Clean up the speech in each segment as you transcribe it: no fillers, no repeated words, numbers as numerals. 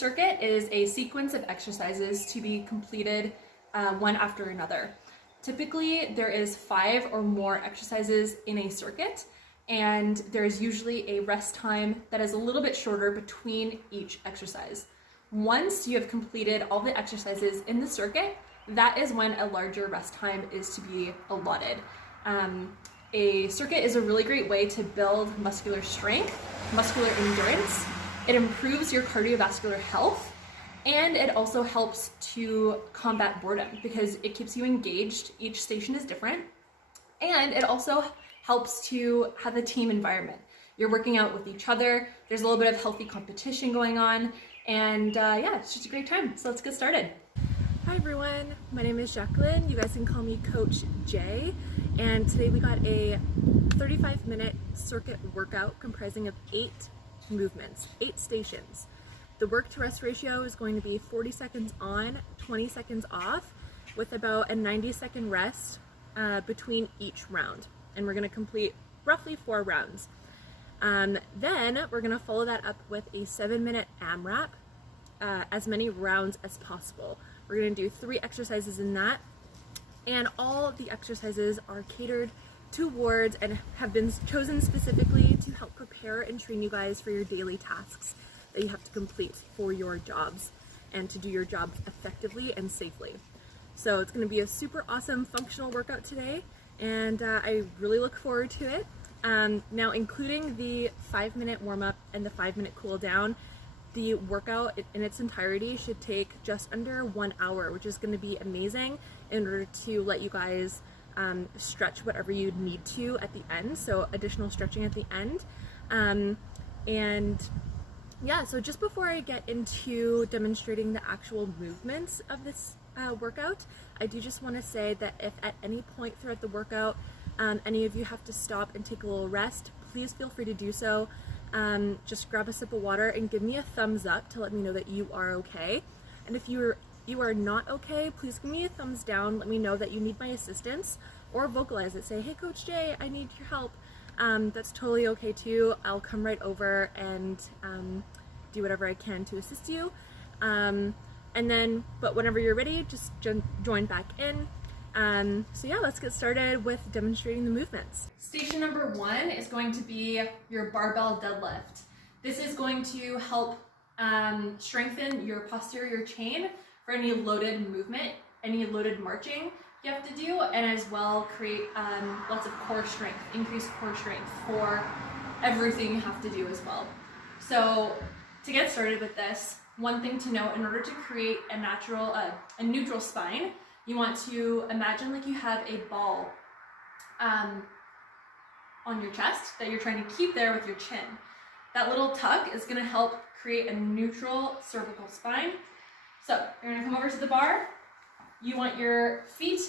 circuit is a sequence of exercises to be completed one after another. Typically, there is 5 or more exercises in a circuit, and there is usually a rest time that is a little bit shorter between each exercise. Once you have completed all the exercises in the circuit, that is when a larger rest time is to be allotted. A circuit is a really great way to build muscular strength, muscular endurance. It improves your cardiovascular health, and it also helps to combat boredom because it keeps you engaged. Each station is different, and it also helps to have a team environment. You're working out with each other, there's a little bit of healthy competition going on, and yeah, it's just a great time. So let's get started. Hi everyone, my name is Jacqueline. You guys can call me Coach J, and today we got a 35-minute circuit workout comprising of 8 movements, 8 stations. The work to rest ratio is going to be 40 seconds on, 20 seconds off, with about a 90-second rest between each round. And we're going to complete roughly 4 rounds. Then we're going to follow that up with a 7-minute AMRAP, as many rounds as possible. We're going to do 3 exercises in that, and all of the exercises are catered towards and have been chosen specifically to help prepare and train you guys for your daily tasks that you have to complete for your jobs and to do your job effectively and safely. So it's going to be a super awesome functional workout today, and I really look forward to it. Now, including the 5-minute warm-up and the 5-minute cool down, the workout in its entirety should take just under 1 hour, which is going to be amazing in order to let you guys stretch whatever you need to at the end, so additional stretching at the end. And yeah, so just before I get into demonstrating the actual movements of this workout, I do just want to say that if at any point throughout the workout any of you have to stop and take a little rest, please feel free to do so. Just grab a sip of water and give me a thumbs up to let me know that you are okay. And if you are not okay, please give me a thumbs down. Let me know that you need my assistance, or vocalize it. Say, hey Coach J, I need your help. That's totally okay too. I'll come right over and do whatever I can to assist you. But whenever you're ready, just join back in. So yeah, let's get started with demonstrating the movements. Station number 1 is going to be your barbell deadlift. This is going to help strengthen your posterior chain for any loaded movement, any loaded marching you have to do, and as well create lots of core strength, increased core strength for everything you have to do as well. So to get started with this, one thing to note: in order to create a neutral spine, you want to imagine like you have a ball on your chest that you're trying to keep there with your chin. That little tuck is going to help create a neutral cervical spine. So you're going to come over to the bar. You want your feet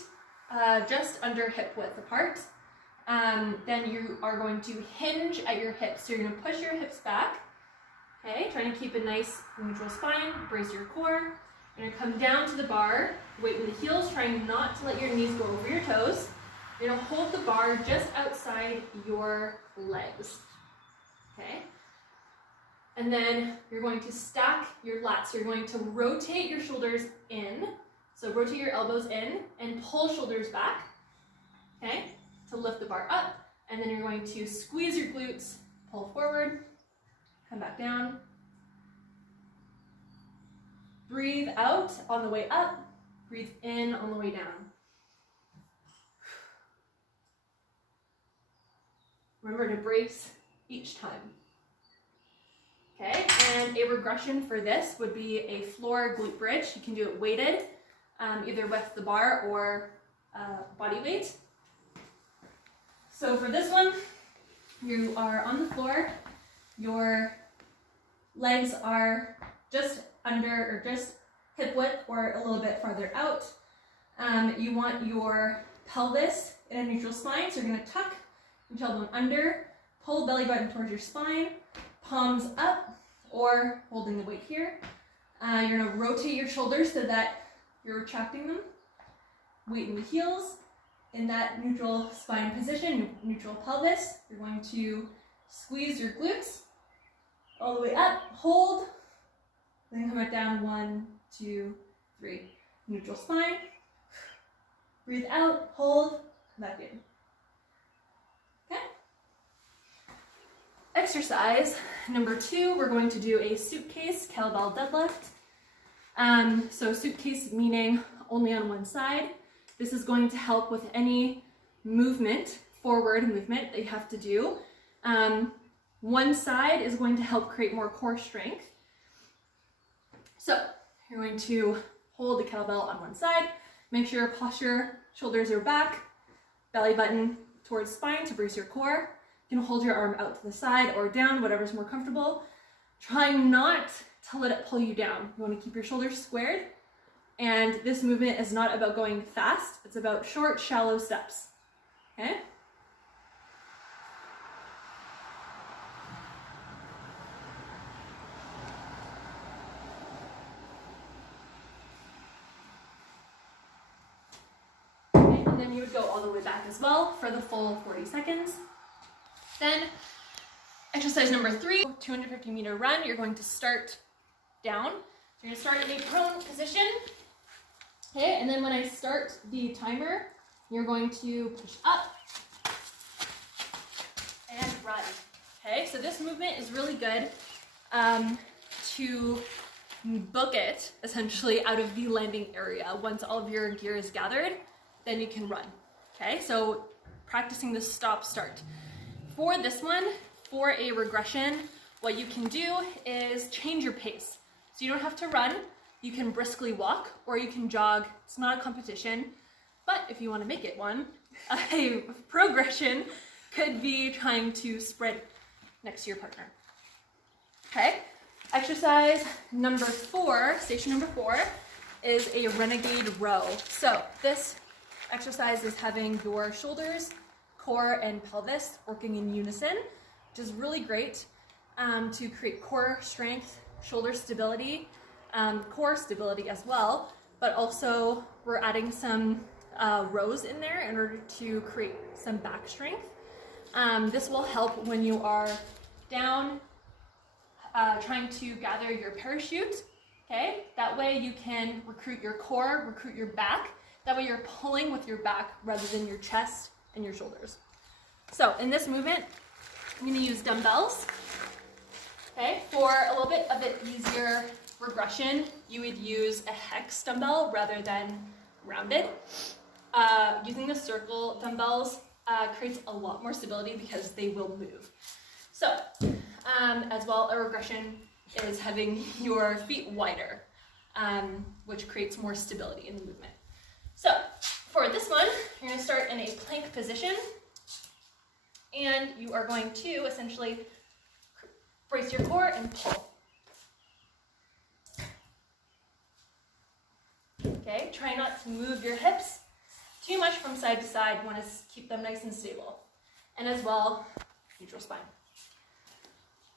just under hip width apart. Then you are going to hinge at your hips. So you're going to push your hips back. Okay, trying to keep a nice neutral spine, brace your core. You're going to come down to the bar, weight in the heels, trying not to let your knees go over your toes. You're going to hold the bar just outside your legs. Okay? And then you're going to stack your lats. You're going to rotate your shoulders in. So rotate your elbows in and pull shoulders back. Okay? To lift the bar up. And then you're going to squeeze your glutes, pull forward, come back down. Breathe out on the way up, breathe in on the way down. Remember to brace each time. Okay, and a regression for this would be a floor glute bridge. You can do it weighted, either with the bar or body weight. So for this one, you are on the floor, your legs are just under or just hip width or a little bit farther out. You want your pelvis in a neutral spine, so you're going to tuck your tailbone under, pull belly button towards your spine, palms up or holding the weight here. You're going to rotate your shoulders so that you're retracting them. Weight in the heels in that neutral spine position, neutral pelvis. You're going to squeeze your glutes all the way up, hold, Then come back down, 1, 2, 3. Neutral spine. Breathe out, hold, come back in. Okay? Exercise number 2, we're going to do a suitcase kettlebell deadlift. So suitcase meaning only on one side. This is going to help with any movement, forward movement that you have to do. One side is going to help create more core strength. So you're going to hold the kettlebell on one side. Make sure your posture, shoulders are back, belly button towards spine to brace your core. You can hold your arm out to the side or down, whatever's more comfortable. Trying not to let it pull you down. You want to keep your shoulders squared. And this movement is not about going fast. It's about short, shallow steps. Okay? And then you would go all the way back as well for the full 40 seconds. Then exercise number 3, 250-meter run. You're going to start down. So you're going to start in a prone position. Okay, and then when I start the timer, you're going to push up and run. Okay, so this movement is really good to book it essentially out of the landing area. Once all of your gear is gathered, then you can run. Okay, so practicing the stop-start. For this one, for a regression, what you can do is change your pace. So you don't have to run. You can briskly walk or you can jog. It's not a competition, but if you want to make it one, a progression could be trying to sprint next to your partner. Okay, exercise number 4, station number 4, is a renegade row. So this exercise is having your shoulders, core, and pelvis working in unison, which is really great to create core strength, shoulder stability, core stability as well, but also we're adding some rows in there in order to create some back strength. This will help when you are down trying to gather your parachute. Okay, that way you can recruit your core, recruit your back. That way you're pulling with your back rather than your chest and your shoulders. So in this movement, I'm going to use dumbbells. Okay, for a little bit of an easier regression, you would use a hex dumbbell rather than rounded. Using the circle dumbbells creates a lot more stability because they will move. So, as well, a regression is having your feet wider, which creates more stability in the movement. So, for this one, you're going to start in a plank position, and you are going to essentially brace your core and pull. Okay, try not to move your hips too much from side to side. You want to keep them nice and stable. And as well, neutral spine.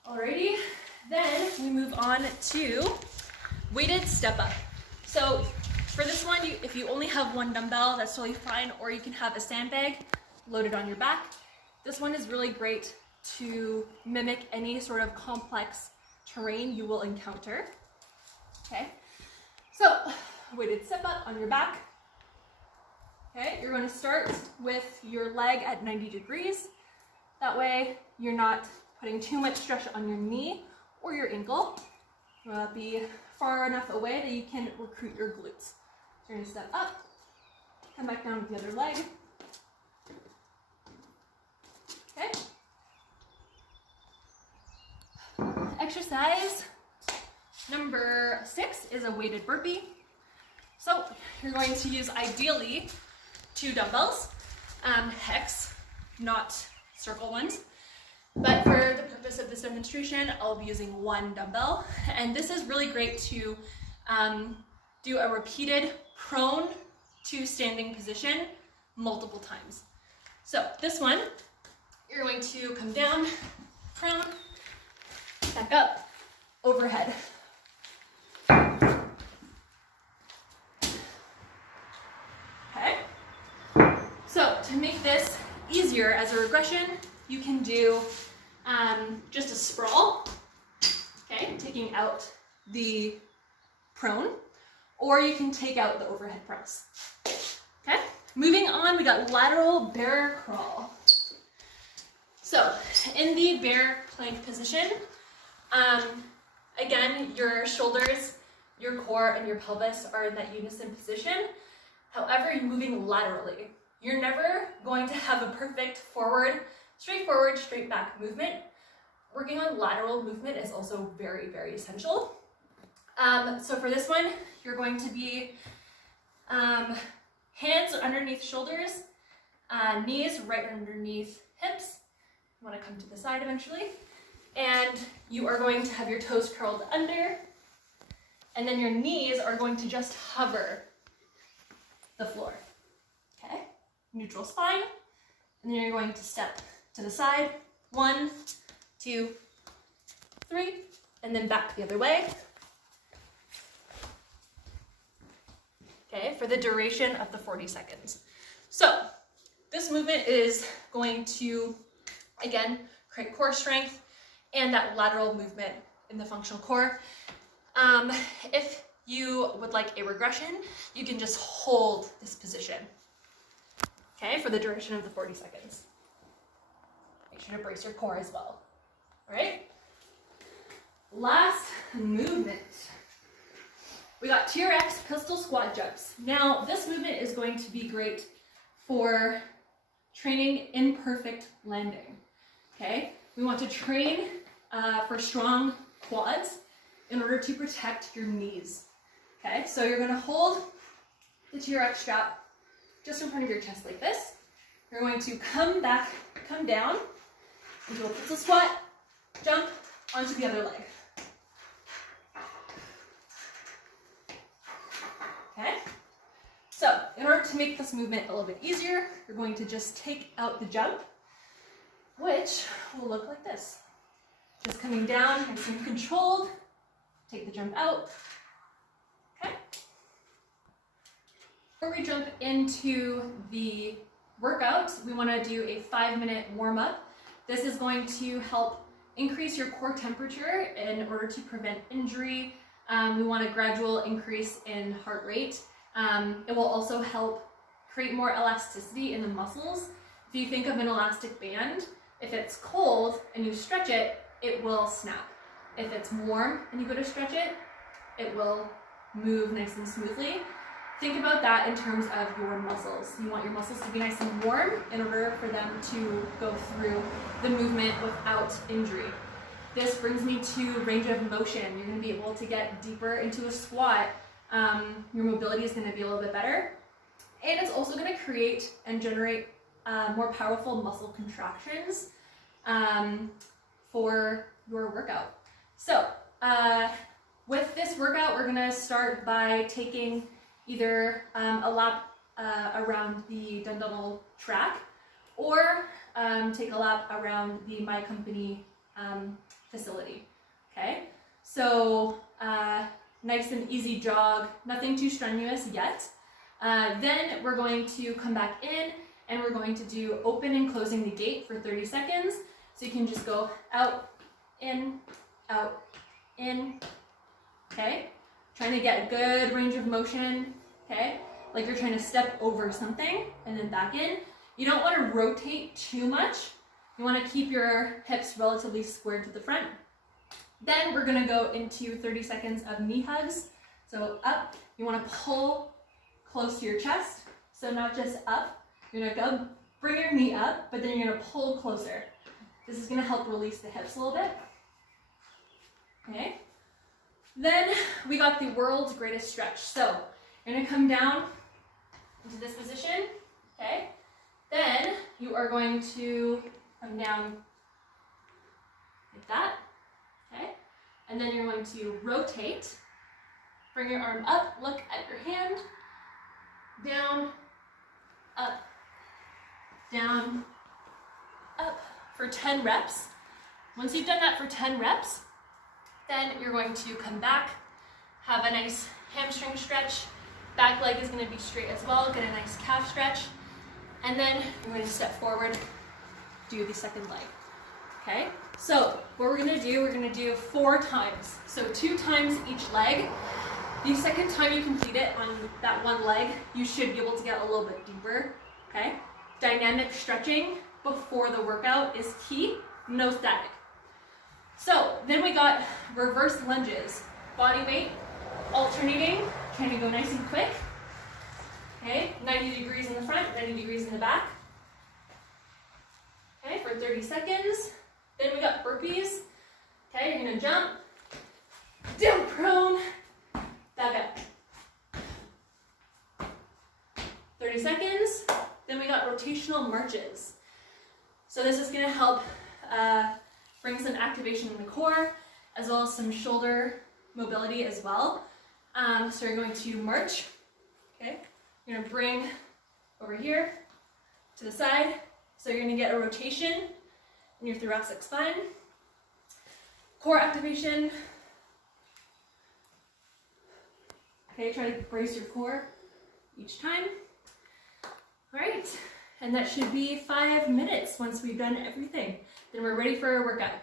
Alrighty, then we move on to weighted step up. So for this one, if you only have one dumbbell, that's totally fine, or you can have a sandbag loaded on your back. This one is really great to mimic any sort of complex terrain you will encounter. Okay, so weighted step up on your back. Okay, you're going to start with your leg at 90 degrees. That way you're not putting too much stress on your knee or your ankle. You want to be far enough away that you can recruit your glutes. So you're going to step up, come back down with the other leg. Okay. Exercise number 6 is a weighted burpee. So you're going to use ideally 2 dumbbells, hex, not circle ones. But for the purpose of this demonstration, I'll be using 1 dumbbell. And this is really great to do a repeated prone to standing position multiple times. So this one, you're going to come down, prone, back up, overhead. Okay. So to make this easier as a regression, you can do just a sprawl, okay, taking out the prone, or you can take out the overhead press. Okay, moving on, we got lateral bear crawl. So in the bear plank position, again, your shoulders, your core, and your pelvis are in that unison position. However, you're moving laterally. You're never going to have a perfect forward, straight back movement. Working on lateral movement is also very, very essential. So for this one, you're going to be hands underneath shoulders, knees right underneath hips. You want to come to the side eventually. And you are going to have your toes curled under, and then your knees are going to just hover the floor. Okay, neutral spine, and then you're going to step to the side, 1, 2, 3, and then back the other way. Okay, for the duration of the 40 seconds. So this movement is going to, again, create core strength and that lateral movement in the functional core. If you would like a regression, you can just hold this position, okay, for the duration of the 40 seconds. Make sure to brace your core as well, all right? Last movement. We got TRX pistol squat jumps. Now, this movement is going to be great for training imperfect landing, okay? We want to train for strong quads in order to protect your knees, okay? So you're gonna hold the TRX strap just in front of your chest like this. You're going to come down into a pistol squat, jump onto the other leg. Okay? So, in order to make this movement a little bit easier, you're going to just take out the jump, which will look like this. Just coming down, nice and controlled, take the jump out. Okay? Before we jump into the workout, we want to do a 5-minute warm-up. This is going to help increase your core temperature in order to prevent injury. We want a gradual increase in heart rate. It will also help create more elasticity in the muscles. If you think of an elastic band, if it's cold and you stretch it, it will snap. If it's warm and you go to stretch it, it will move nice and smoothly. Think about that in terms of your muscles. You want your muscles to be nice and warm in order for them to go through the movement without injury. This brings me to range of motion. You're going to be able to get deeper into a squat. Your mobility is going to be a little bit better. And it's also going to create and generate more powerful muscle contractions for your workout. So with this workout, we're going to start by taking either a lap around the Dundonald track, or take a lap around the My Company facility. Okay, so nice and easy jog, nothing too strenuous yet. Then we're going to come back in and we're going to do open and closing the gate for 30 seconds. So you can just go out, in, okay? Trying to get a good range of motion, okay? Like you're trying to step over something and then back in. You don't want to rotate too much. You want to keep your hips relatively squared to the front. Then we're going to go into 30 seconds of knee hugs. So up, you want to pull close to your chest. So not just up, you're going to go bring your knee up, but then you're going to pull closer. This is going to help release the hips a little bit. Okay. Then we got the world's greatest stretch. So you're going to come down into this position, okay? Then you are going to come down like that, okay? And then you're going to rotate, bring your arm up, look at your hand, down, up, for 10 reps. Once you've done that for 10 reps, then you're going to come back, have a nice hamstring stretch. Back leg is going to be straight as well, get a nice calf stretch. And then you're going to step forward, do the second leg. Okay, so what we're gonna do 4 times. So 2 times each leg. The second time you complete it on that one leg, you should be able to get a little bit deeper, okay? Dynamic stretching before the workout is key, no static. So then we got reverse lunges, body weight, alternating, trying to go nice and quick. Okay, 90 degrees in the front, 90 degrees in the back. Okay, for 30 seconds. Then we got burpees. Okay, you're gonna jump, down prone, back up. 30 seconds. Then we got rotational marches. So this is gonna help bring some activation in the core, as well as some shoulder mobility as well. So you're going to march, okay? You're gonna bring over here to the side. So you're gonna get a rotation in your thoracic spine. Core activation. Okay, try to brace your core each time. All right, and that should be 5 minutes once we've done everything. Then we're ready for our workout.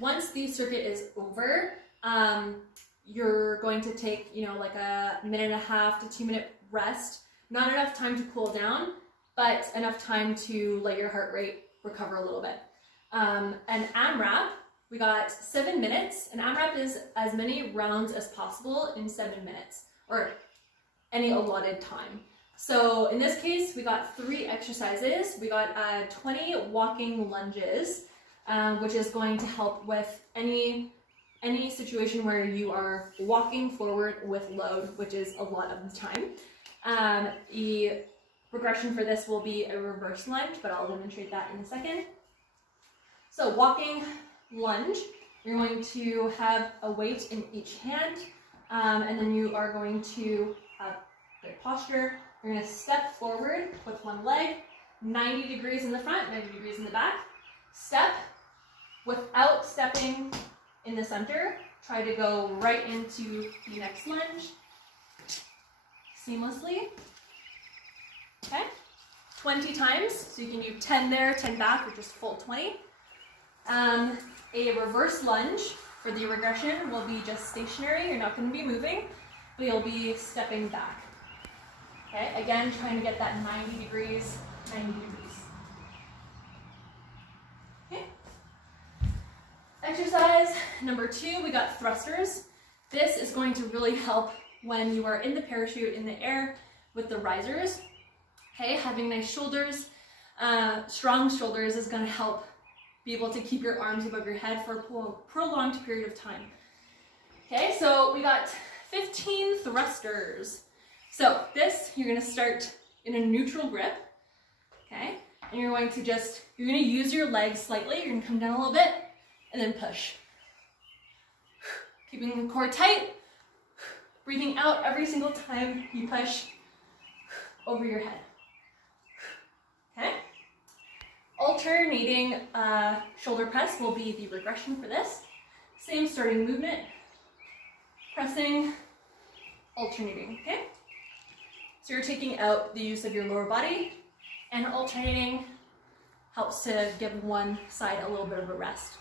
Once the circuit is over, you're going to take, like a 1.5 to 2 minute rest. Not enough time to cool down, but enough time to let your heart rate recover a little bit. And AMRAP, we got 7 minutes, and AMRAP is as many rounds as possible in 7 minutes, or any allotted time. So in this case, we got 3 exercises. We got 20 walking lunges, which is going to help with any situation where you are walking forward with load, which is a lot of the time. The progression for this will be a reverse lunge, but I'll demonstrate that in a second. So walking lunge, you're going to have a weight in each hand, and then you are going to have good posture. You're going to step forward with one leg, 90 degrees in the front, 90 degrees in the back. Step without stepping in the center. Try to go right into the next lunge seamlessly. Okay, 20 times, so you can do 10 there, 10 back, which is full 20. A reverse lunge for the regression will be just stationary. You're not going to be moving, but you'll be stepping back. Okay, again, trying to get that 90 degrees, 90 degrees. Okay. Exercise number 2, we got thrusters. This is going to really help when you are in the parachute in the air with the risers. Okay, having nice shoulders, strong shoulders is going to help be able to keep your arms above your head for a prolonged period of time. Okay, so we got 15 thrusters. So this, you're going to start in a neutral grip, okay? And you're going to use your legs slightly. You're going to come down a little bit and then push. Keeping the core tight, breathing out every single time you push over your head. Okay? Alternating shoulder press will be the regression for this. Same starting movement, pressing, alternating, okay? So you're taking out the use of your lower body, and alternating helps to give one side a little bit of a rest.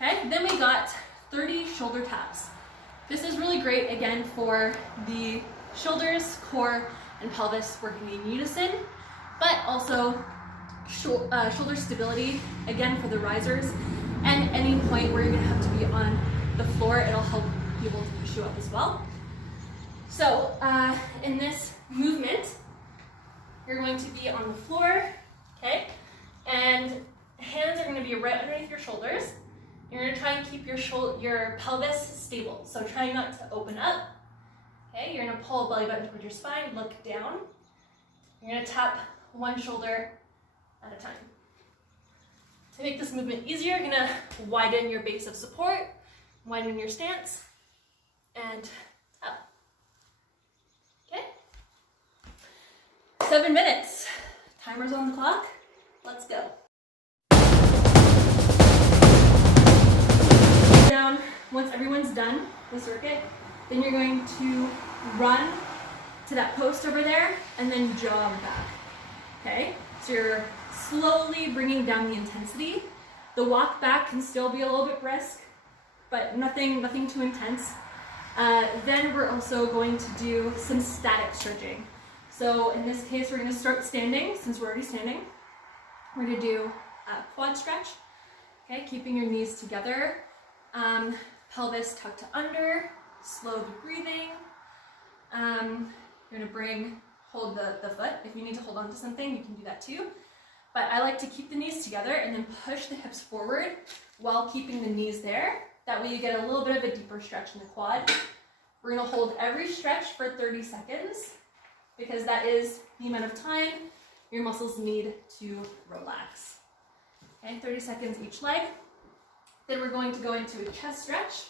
Okay, then we got 30 shoulder taps. This is really great, again, for the shoulders, core, and pelvis working in unison, but also shoulder stability, again, for the risers, and any point where you're gonna have to be on the floor, it'll help be able to push you up as well. So in this movement, you're going to be on the floor, okay? And hands are gonna be right underneath your shoulders. You're gonna try and keep your pelvis stable. So try not to open up, okay? You're gonna pull belly button towards your spine, look down. You're gonna tap one shoulder at a time. To make this movement easier, you're gonna widen your base of support, widen your stance, and up. Okay? 7 minutes. Timer's on the clock. Let's go. Down. Once everyone's done the circuit, then you're going to run to that post over there and then jog back. Okay, so you're slowly bringing down the intensity. The walk back can still be a little bit brisk, but nothing too intense. Then we're also going to do some static stretching. So in this case, we're going to start standing, since we're already standing. We're going to do a quad stretch, okay, keeping your knees together, pelvis tucked to under, slow the breathing. You're going to hold the foot. If you need to hold on to something, you can do that too. But I like to keep the knees together and then push the hips forward while keeping the knees there. That way you get a little bit of a deeper stretch in the quad. We're going to hold every stretch for 30 seconds because that is the amount of time your muscles need to relax. Okay, 30 seconds each leg. Then we're going to go into a chest stretch.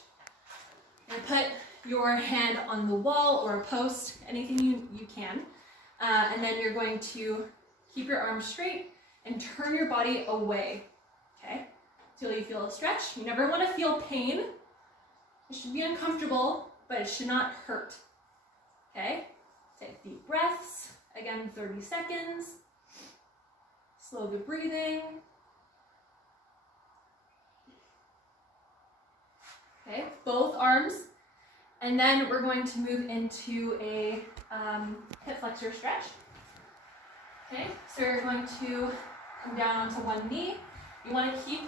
And put your hand on the wall or a post, anything you can. And then you're going to keep your arms straight and turn your body away, okay? Till you feel a stretch. You never want to feel pain. It should be uncomfortable, but it should not hurt, okay? Take deep breaths, again 30 seconds. Slow the breathing. Okay, both arms. And then we're going to move into a hip flexor stretch. Okay, so you're going to come down onto one knee. You want to keep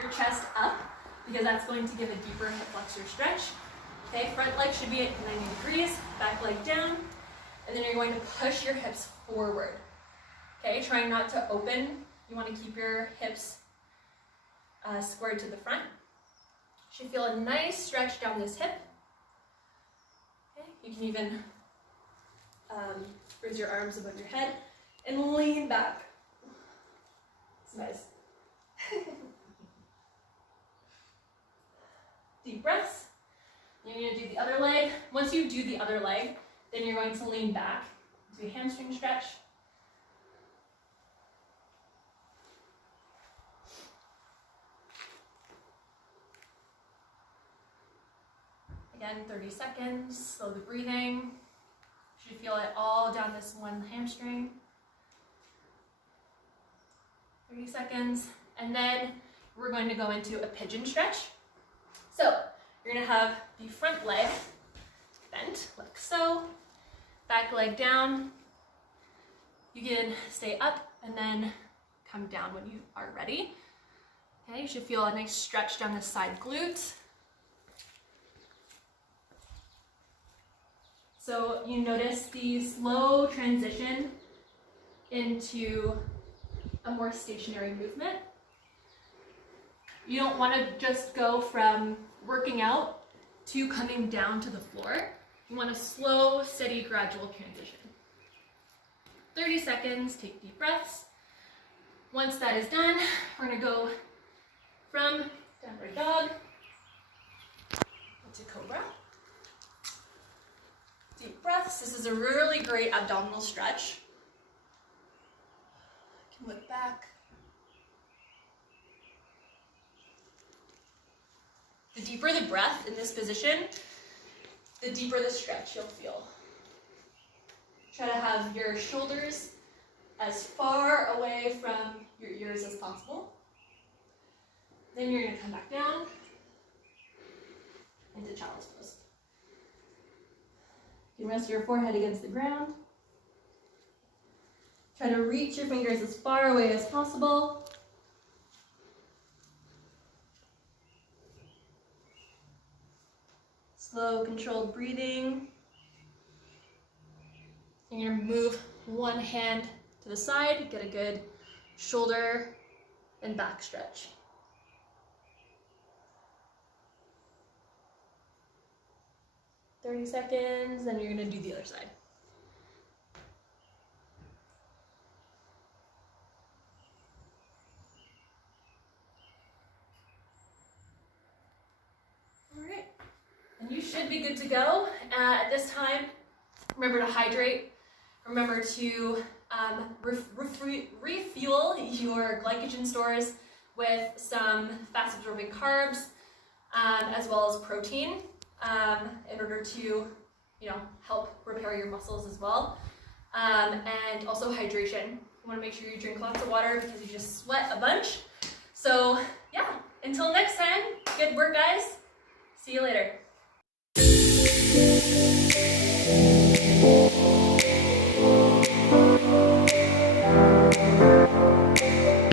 your chest up because that's going to give a deeper hip flexor stretch. Okay, front leg should be at 90 degrees, back leg down, and then you're going to push your hips forward. Okay, trying not to open. You want to keep your hips squared to the front. You should feel a nice stretch down this hip. Okay, you can even raise your arms above your head and lean back. It's nice. Deep breaths. You're going to do the other leg. Once you do the other leg, then you're going to lean back. Do a hamstring stretch. Again, 30 seconds. Slow the breathing. You should feel it all down this one hamstring. 30 seconds. And then we're going to go into a pigeon stretch. So you're going to have the front leg bent like so, back leg down. You can stay up and then come down when you are ready. Okay, you should feel a nice stretch down the side glute. So you notice the slow transition into a more stationary movement. You don't want to just go from working out to coming down to the floor. You want a slow, steady, gradual transition. 30 seconds, take deep breaths. Once that is done, we're going to go from downward dog to cobra. Deep breaths. This is a really great abdominal stretch. You can look back. The deeper the breath in this position, the deeper the stretch you'll feel. Try to have your shoulders as far away from your ears as possible. Then you're going to come back down into child's pose. You can rest your forehead against the ground. Try to reach your fingers as far away as possible. Slow, controlled breathing. You're going to move one hand to the side, get a good shoulder and back stretch. "30 seconds, then you're going to do the other side. All right, and you should be good to go. At this time, remember to hydrate. Remember to refuel your glycogen stores with some fast-absorbing carbs, as well as protein, in order to, help repair your muscles as well. and also hydration. You want to make sure you drink lots of water because you just sweat a bunch. So yeah, until next time, good work guys. See you later.